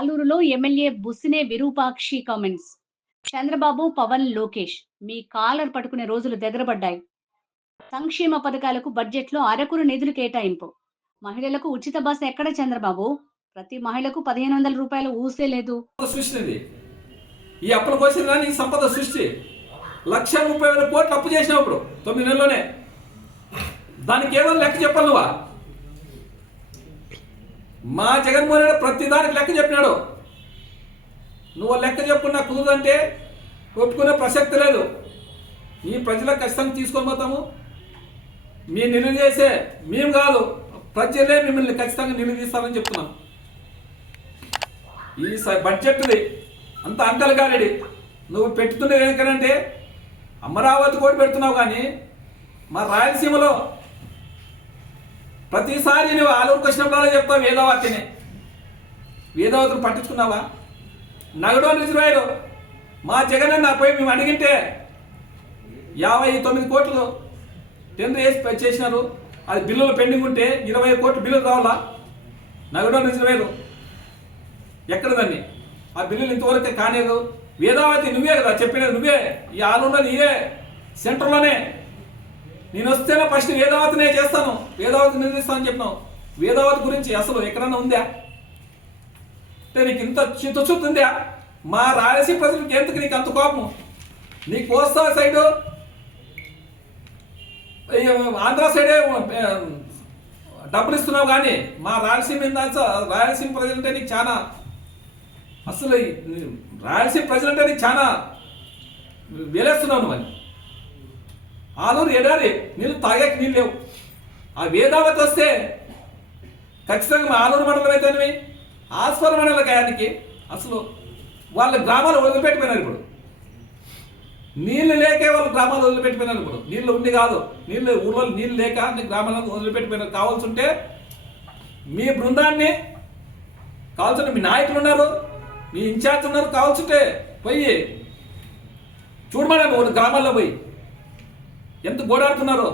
ఆలూరులో MLA బుస్సినే Virupakshi comments. Chandrababu, Pawan, Lokesh మీ caller పట్టుకునే రోజులు దగ్గరపడ్డాయి. సంక్షేమ పథకాలకు బడ్జెట్‌లో అరకురు నిధులు కేటాయింపు. మహిళలకు ఉచిత బస్ ఎక్కడ చంద్రబాబు? ప్రతి మహిళకు రూ. 1500 ఊసే లేదు. సృష్టిది ఈ అప్పుల కోసం ఈ సంపద సృష్టి 1,30,000 కోట్లు అప్పు చేసినప్పుడు 9 నెలల్లోనే దానికి ఏదో లెక్క చెప్పాలి నువ్వా? మా జగన్మోహన్ రెడ్డి ప్రతి దానికి లెక్క చెప్పినాడు. నువ్వు లెక్క చెప్పుకున్నా కుదరదంటే ఒప్పుకునే ప్రసక్తి లేదు. మీ ప్రజలకు ఖచ్చితంగా తీసుకొని పోతాము. మీ నిలువ చేసే మేము కాదు, ప్రజలే మిమ్మల్ని ఖచ్చితంగా నిలుదీస్తామని చెప్తున్నాం. ఈ బడ్జెట్ది అంత అంకల్ గారెడి నువ్వు పెట్టుతున్నది ఏంటంటే అమరావతి కూడా పెడుతున్నావు, కానీ మా రాయలసీమలో ప్రతిసారి నువ్వు ఆలూరుకు వచ్చినప్పుడు చెప్తావు వేదావతిని. వేదావతిని పట్టించుకున్నావా? నగడో రిజర్వాయరు మా జగన్ అన్న పోయి మేము అడిగింటే 59 కోట్లు టెండర్ వేసి చేసినారు. అది బిల్లులు పెండింగ్ ఉంటే 20 కోట్లు బిల్లులు రావాలా? నగడో రిజర్వాయరు ఎక్కడ దాన్ని? ఆ బిల్లులు ఇంతవరకు కాలేదు. వేదావతి నువ్వే కదా చెప్పినది, నువ్వే ఈ ఆలూరులో నీవే సెంటర్లోనే. నేను వస్తేనే ఫస్ట్ వేదావతినే చేస్తాను, వేదావతి నిర్ణయిస్తానని చెప్పినావు. వేదావతి గురించి అసలు ఎక్కడన్నా ఉందా? అంటే నీకు ఇంత చిత్తశుద్ధి ఉందా? మా రాయలసీమ ప్రజలకు ఎందుకు నీకు అంత కోపం? నీ కోస్తా సైడు ఆంధ్ర సైడే డబ్బులు ఇస్తున్నావు, కానీ మా రాయలసీమ ప్రజలంటే నీకు చాలా అసలు రాయలసీమ ప్రజలంటే నీకు చాలా వేలేస్తున్నావు నువ్వు. ఆలూరు ఎడారి నీళ్ళు తాగాక నీళ్ళు లేవు. ఆ వేదావతి వస్తే ఖచ్చితంగా మా ఆలూరు మండలం అయితేనేవి ఆస్పర మండల గాయానికి అసలు వాళ్ళ గ్రామాలు వదిలిపెట్టిపోయినారు. ఇప్పుడు నీళ్ళు లేకే వాళ్ళ గ్రామాలు వదిలిపెట్టిపోయినారు. ఇప్పుడు నీళ్ళు ఉండి కాదు, నీళ్ళు ఊళ్ళో నీళ్ళు లేక గ్రామాలను వదిలిపెట్టిపోయినారు. కావాల్సి ఉంటే మీ బృందాన్ని, కావాల్సి ఉంటే మీ నాయకులు ఉన్నారు, మీ ఇన్ఛార్జ్ ఉన్నారు, కావాల్సి ఉంటే పోయి చూడమని గ్రామాల్లో పోయి ఎంత గోడాడుతున్నారో.